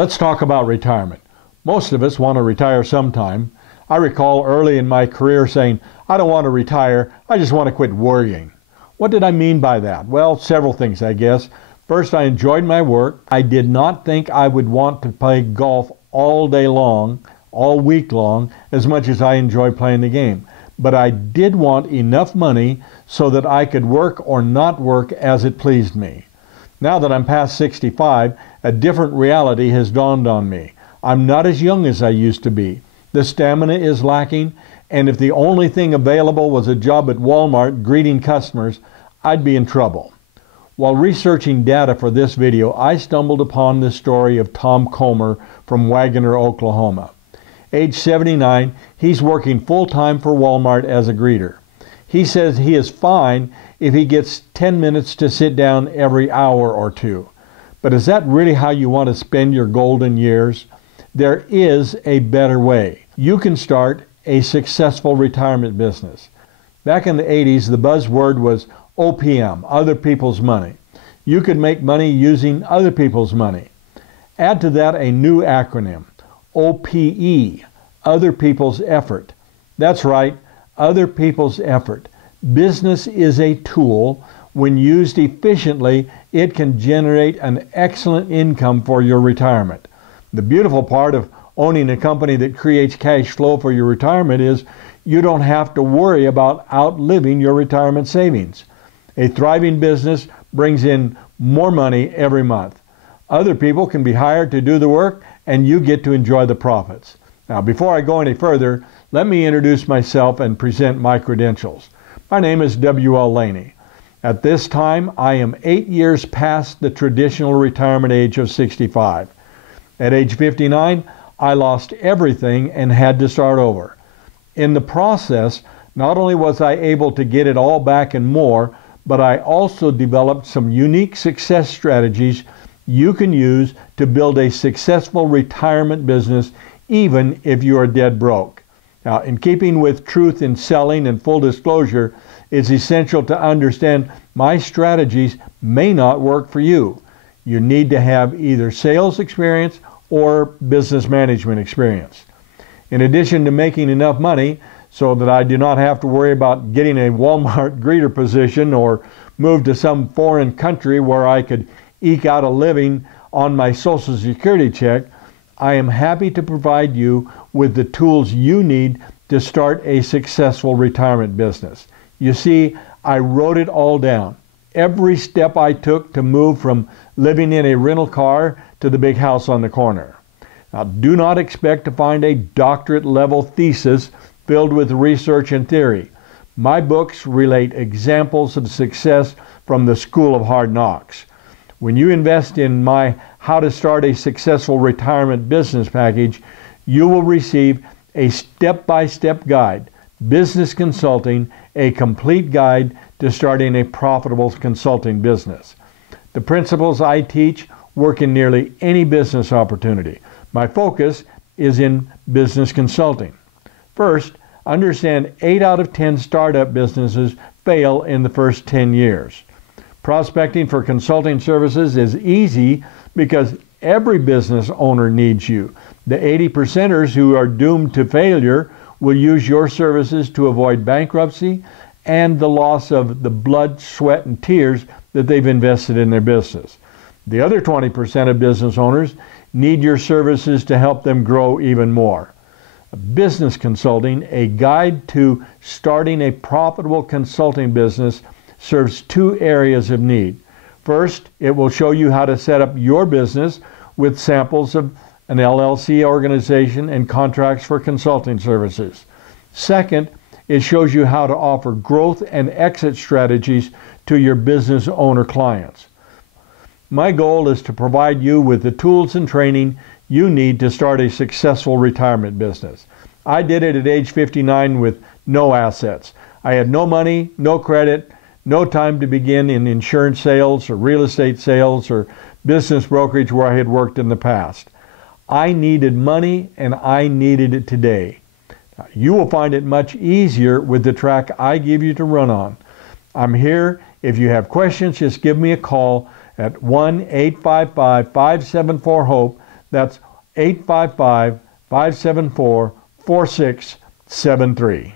Let's talk about retirement. Most of us want to retire sometime. I recall early in my career saying, I don't want to retire, I just want to quit worrying. What did I mean by that? Well, several things, I guess. First, I enjoyed my work. I did not think I would want to play golf all day long, all week long, as much as I enjoy playing the game. But I did want enough money so that I could work or not work as it pleased me. Now that I'm past 65, a different reality has dawned on me. I'm not as young as I used to be. The stamina is lacking, and if the only thing available was a job at Walmart greeting customers, I'd be in trouble. While researching data for this video, I stumbled upon the story of Tom Comer from Wagoner, Oklahoma. Age 79, he's working full-time for Walmart as a greeter. He says he is fine if he gets 10 minutes to sit down every hour or two. But is that really how you want to spend your golden years? There is a better way. You can start a successful retirement business. Back in the 80s, the buzzword was OPM, other people's money. You could make money using other people's money. Add to that a new acronym, OPE, other people's effort. That's right, other people's effort. Business is a tool. When used efficiently, it can generate an excellent income for your retirement. The beautiful part of owning a company that creates cash flow for your retirement is you don't have to worry about outliving your retirement savings. A thriving business brings in more money every month. Other people can be hired to do the work, and you get to enjoy the profits. Now, before I go any further, let me introduce myself and present my credentials. My name is W.L. Laney. At this time, I am 8 years past the traditional retirement age of 65. At age 59, I lost everything and had to start over. In the process, not only was I able to get it all back and more, but I also developed some unique success strategies you can use to build a successful retirement business even if you are dead broke. Now, in keeping with truth in selling and full disclosure, it's essential to understand my strategies may not work for you. You need to have either sales experience or business management experience. In addition to making enough money so that I do not have to worry about getting a Walmart greeter position or move to some foreign country where I could eke out a living on my Social Security check, I am happy to provide you with the tools you need to start a successful retirement business. You see, I wrote it all down. Every step I took to move from living in a rental car to the big house on the corner. Now, do not expect to find a doctorate level thesis filled with research and theory. My books relate examples of success from the School of Hard Knocks. When you invest in my How to Start a Successful Retirement Business package, you will receive a step-by-step guide, business consulting, a complete guide to starting a profitable consulting business. The principles I teach work in nearly any business opportunity. My focus is in business consulting. First, understand 8 out of 10 startup businesses fail in the first 10 years. Prospecting for consulting services is easy because every business owner needs you. The 80%ers who are doomed to failure will use your services to avoid bankruptcy and the loss of the blood, sweat, and tears that they've invested in their business. The other 20% of business owners need your services to help them grow even more. Business Consulting, a guide to starting a profitable consulting business, serves 2 areas of need. First, it will show you how to set up your business with samples of an LLC organization and contracts for consulting services. Second, it shows you how to offer growth and exit strategies to your business owner clients. My goal is to provide you with the tools and training you need to start a successful retirement business. I did it at age 59 with no assets. I had no money, no credit, no time to begin in insurance sales or real estate sales or business brokerage where I had worked in the past. I needed money and I needed it today. You will find it much easier with the track I give you to run on. I'm here. If you have questions, just give me a call at 1-855-574-HOPE. That's 855-574-4673.